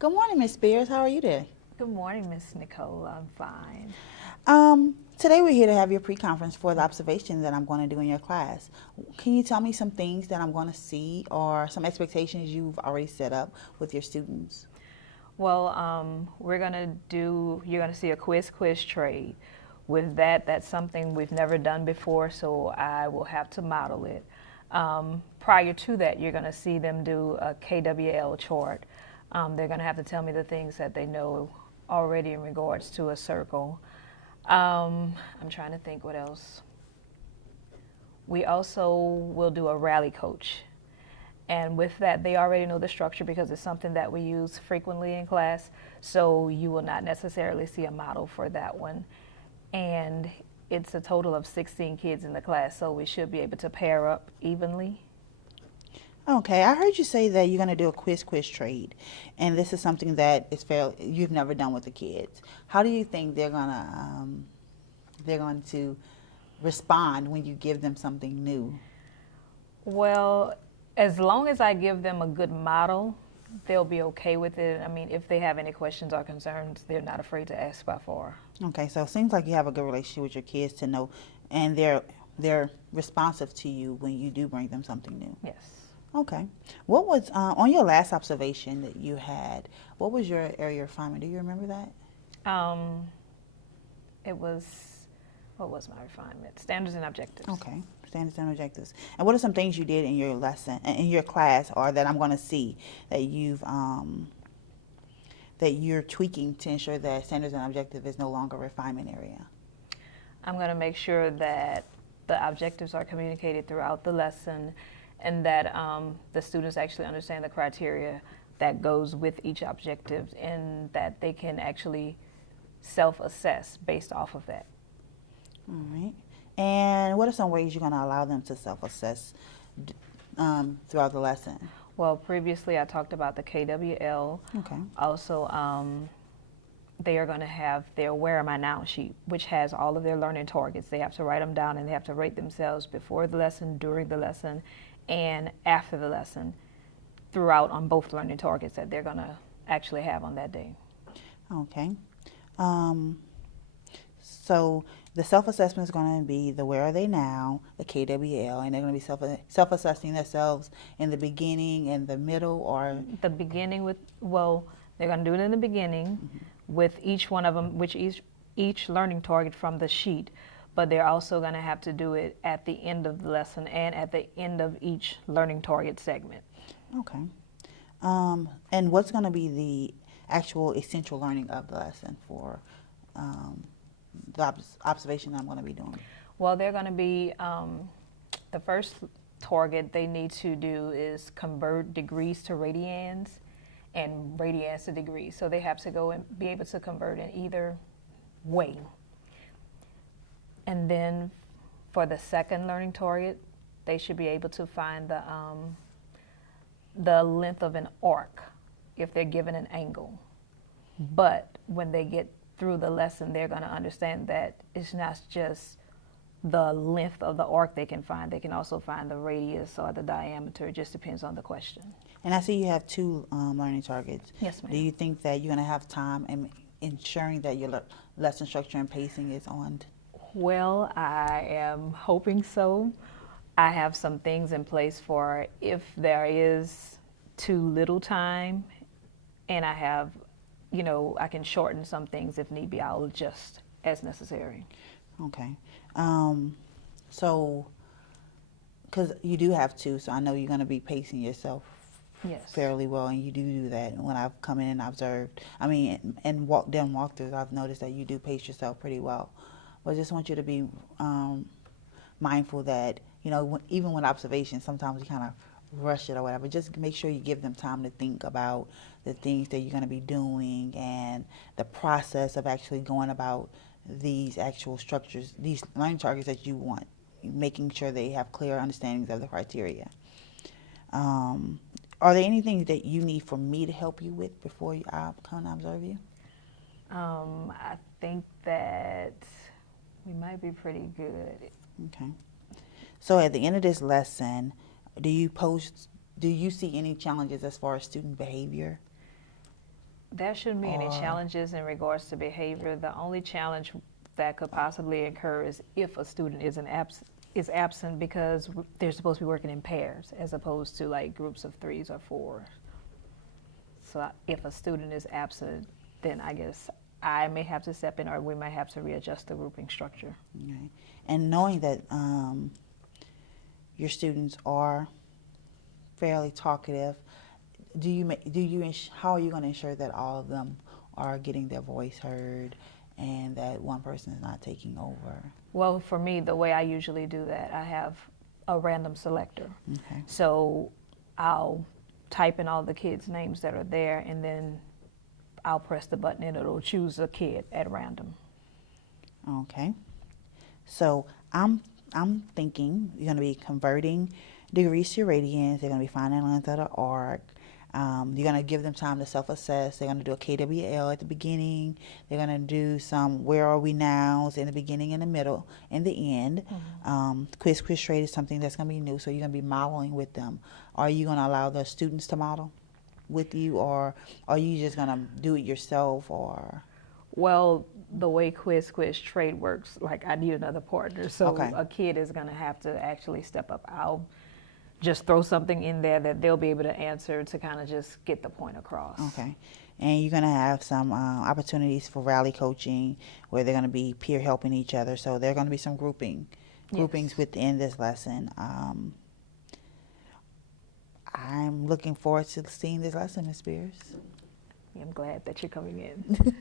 Good morning, Miss Spears. How are you today? Good morning, Miss Nicole. I'm fine. Today we're here to have your pre-conference for the observation that I'm going to do in your class. Can you tell me some things that I'm going to see or some expectations you've already set up with your students? Well, you're gonna see a quiz trade. With that, that's something we've never done before, so I will have to model it. Prior to that, you're gonna see them do a KWL chart. They're gonna have to tell me the things that they know already in regards to a circle. I'm trying to think what else. We also will do a rally coach. And with that, they already know the structure because it's something that we use frequently in class. So you will not necessarily see a model for that one. And it's a total of 16 kids in the class, so we should be able to pair up evenly. Okay, I heard you say that you're going to do a quiz trade, and this is something that you've never done with the kids. How do you think they're going to respond when you give them something new? Well, as long as I give them a good model, they'll be okay with it. I mean, if they have any questions or concerns, they're not afraid to ask by far. Okay, so it seems like you have a good relationship with your kids to know, and they're responsive to you when you do bring them something new. Yes. Okay. What was on your last observation that you had? What was your area of refinement? Do you remember that? It was, what was my refinement? Standards and objectives. Okay. Standards and objectives. And what are some things you did in your lesson, in your class, or that I'm going to see that you're tweaking to ensure that standards and objective is no longer a refinement area? I'm going to make sure that the objectives are communicated throughout the lesson and that the students actually understand the criteria that goes with each objective and that they can actually self-assess based off of that. All right. And what are some ways you're going to allow them to self-assess throughout the lesson? Well, previously I talked about the KWL. Okay. Also, they are going to have their Where Am I Now sheet, which has all of their learning targets. They have to write them down and they have to rate themselves before the lesson, during the lesson, and after the lesson throughout on both learning targets that they're going to actually have on that day. Okay. So the self-assessment is going to be the Where Are They Now, the KWL, and they're going to be self-assessing themselves in the beginning and the middle, or the beginning with, well, they're going to do it in the beginning with each one of them, which each learning target from the sheet, but they're also going to have to do it at the end of the lesson and at the end of each learning target segment. Okay. And what's going to be the actual essential learning of the lesson for the observation I'm going to be doing? Well, they're going to be, the first target they need to do is convert degrees to radians and radians to degrees. So they have to go and be able to convert in either way. And then for the second learning target, they should be able to find the length of an arc if they're given an angle. But when they get through the lesson, they're going to understand that it's not just the length of the arc they can find. They can also find the radius or the diameter. It just depends on the question. And I see you have two learning targets. Yes, ma'am. Do you think that you're going to have time in ensuring that your lesson structure and pacing is on? Well, I am hoping so. I have some things in place for if there is too little time, and I have, I can shorten some things if need be. I'll adjust as necessary. Okay. So, because you do have two, so I know you're going to be pacing yourself fairly well, and you do that. When I've come in and observed, and done walkthroughs, I've noticed that you do pace yourself pretty well. But I just want you to be mindful that, even with observation, sometimes you kind of rush it or whatever. Just make sure you give them time to think about the things that you're going to be doing and the process of actually going about these actual structures, these learning targets that you want, making sure they have clear understandings of the criteria. Are there anything that you need for me to help you with before I come and observe you? I think that we might be pretty good. Okay. So at the end of this lesson, do you see any challenges as far as student behavior? There shouldn't be any challenges in regards to behavior. The only challenge that could possibly occur is if a student is absent because they're supposed to be working in pairs as opposed to like groups of 3s or 4s. So if a student is absent, then I guess I may have to step in, or we might have to readjust the grouping structure. Okay. And knowing that your students are fairly talkative, how are you going to ensure that all of them are getting their voice heard and that one person is not taking over? Well, for me, the way I usually do that, I have a random selector. Okay. So I'll type in all the kids' names that are there, and then I'll press the button and it'll choose a kid at random. Okay. So I'm thinking you're going to be converting degrees to radians. They're going to be finding length of the arc. You're going to give them time to self-assess. They're going to do a KWL at the beginning. They're going to do some where are we nows in the beginning, in the middle, and the end. Mm-hmm. Quiz trade is something that's going to be new, so you're going to be modeling with them. Are you going to allow the students to model with you, or are you just going to do it yourself? Or well, the way quiz trade works, like I need another partner, so okay. A kid is going to have to actually step up. I'll just throw something in there that they'll be able to answer to kind of just get the point across. Okay. And you're going to have some opportunities for rally coaching where they're going to be peer helping each other. So there are going to be some groupings yes. within this lesson. I'm looking forward to seeing this lesson, Ms. Spears. I'm glad that you're coming in.